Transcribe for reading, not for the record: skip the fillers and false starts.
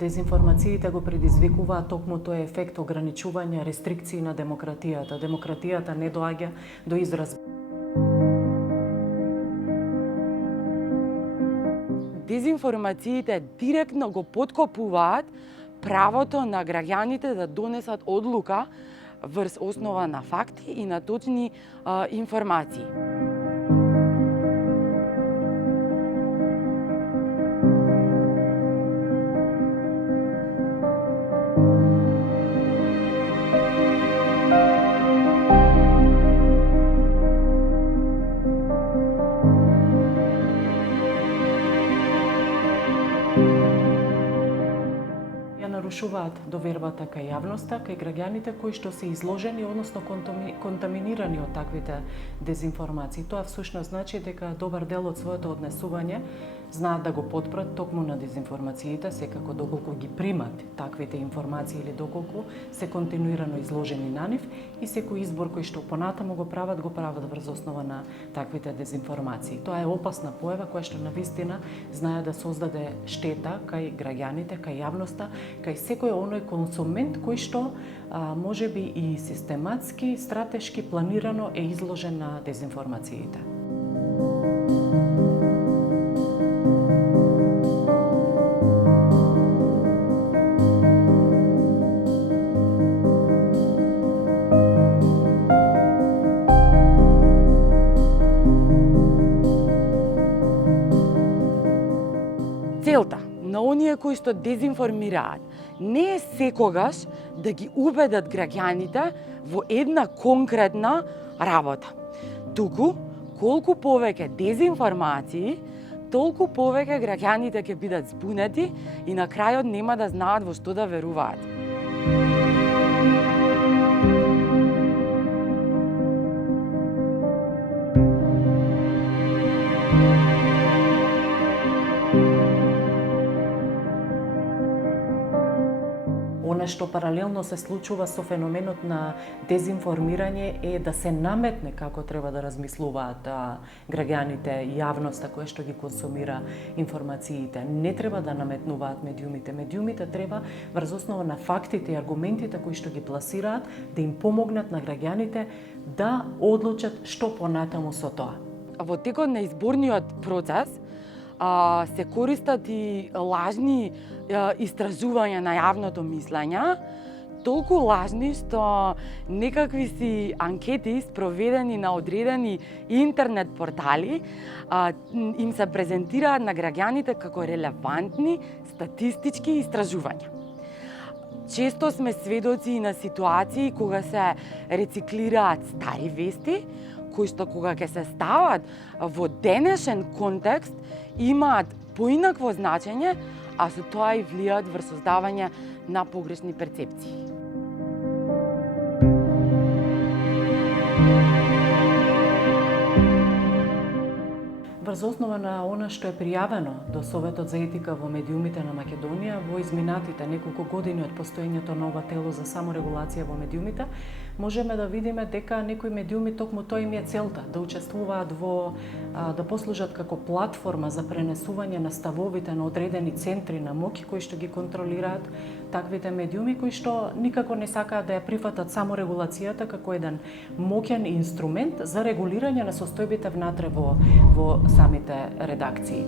Дезинформациите го предизвикуваат токму тој ефект ограничување, рестрикции на демократијата. Демократијата не доаѓа до израз. Дезинформациите директно го поткопуваат правото на граѓаните да донесат одлука врз основа на факти и на точни информации. Нарушуваат довербата кај јавноста, кај граѓаните кои што се изложени, односно контаминирани од таквите дезинформации. Тоа всушност значи дека добар дел од своето однесување знаат да го потпрат токму на дезинформациите, секако доколку ги примат таквите информации или доколку се континуирано изложени на нив и секој избор кој што понатаму го прават врз основа на таквите дезинформации. Тоа е опасна појава која што навистина знае да создаде штета кај граѓаните, кај јавноста, кај секој оној консумент кој што можеби и систематски, стратешки, планирано е изложен на дезинформациите. Целта на оние кои што дезинформираат не е секогаш да ги убедат граѓаните во една конкретна работа. Туку, колку повеќе дезинформации, толку повеќе граѓаните ќе бидат збунети и на крајот нема да знаат во што да веруваат. Она што паралелно се случува со феноменот на дезинформирање е да се наметне како треба да размислуваат граѓаните и јавноста која што ги консумира информациите. Не треба да наметнуваат медиумите. Медиумите треба врз основа на фактите и аргументите кои што ги пласираат да им помогнат на граѓаните да одлучат што понатаму со тоа. Во текот на изборниот процес се користат и лажни истражувања на јавното мислење, толку лажни што некакви си анкети спроведени на одредени интернет портали им се презентираат на граѓаните како релевантни статистички истражувања. Често сме сведоци и на ситуации кога се рециклираат стари вести, кои што кога ќе се стават во денешен контекст имаат поинакво значење, а со тоа и влијаат врз создавање на погрешни перцепции. Врз основа на она што е пријавено до Советот за етика во медиумите на Македонија во изминатите неколку години од постоењето на ова тело за саморегулација во медиумите, можеме да видиме дека некои медиуми токму тоа им е целта, да учествуваат да послужат како платформа за пренесување на ставовите на одредени центри на моќ кои што ги контролираат таквите медиуми, кои што никако не сакаат да ја прифатат саморегулацијата како еден моќен инструмент за регулирање на состојбите внатре во самите редакции.